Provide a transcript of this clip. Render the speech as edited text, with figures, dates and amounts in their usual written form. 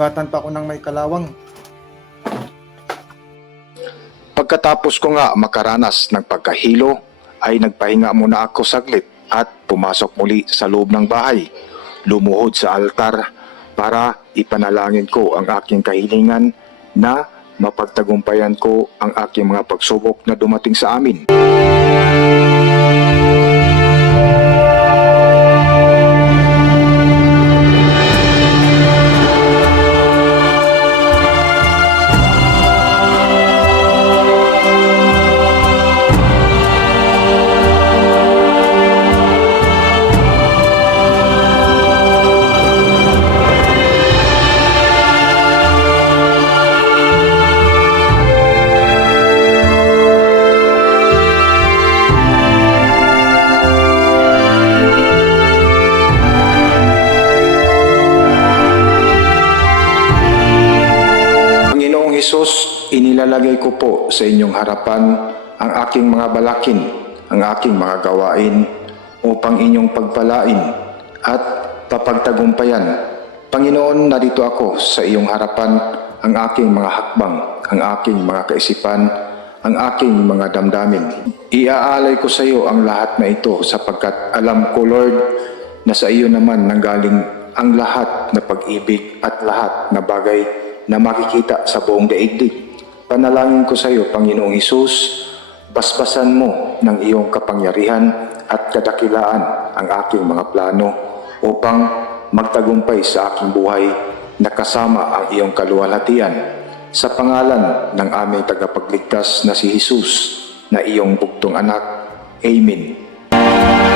Sugatan pa ako ng may kalawang. Pagkatapos ko nga makaranas ng pagkahilo, ay nagpahinga muna ako saglit at pumasok muli sa loob ng bahay. Lumuhod sa altar para ipanalangin ko ang aking kahilingan na mapagtagumpayan ko ang aking mga pagsubok na dumating sa amin. Hesus, inilalagay ko po sa inyong harapan ang aking mga balakin, ang aking mga gawain upang inyong pagpalain at papagtagumpayan. Panginoon, narito ako sa iyong harapan ang aking mga hakbang, ang aking mga kaisipan, ang aking mga damdamin. Iaalay ko sa iyo ang lahat na ito sapagkat alam ko, Lord, na sa iyo naman nanggaling ang lahat na pag-ibig at lahat na bagay na makikita sa buong daigdig. Panalangin ko sa iyo, Panginoong Hesus, basbasan mo ng iyong kapangyarihan at kadakilaan ang aking mga plano upang magtagumpay sa aking buhay na kasama ang iyong kaluwalhatian. Sa pangalan ng aming tagapagligtas na si Hesus, na iyong bugtong anak. Amen.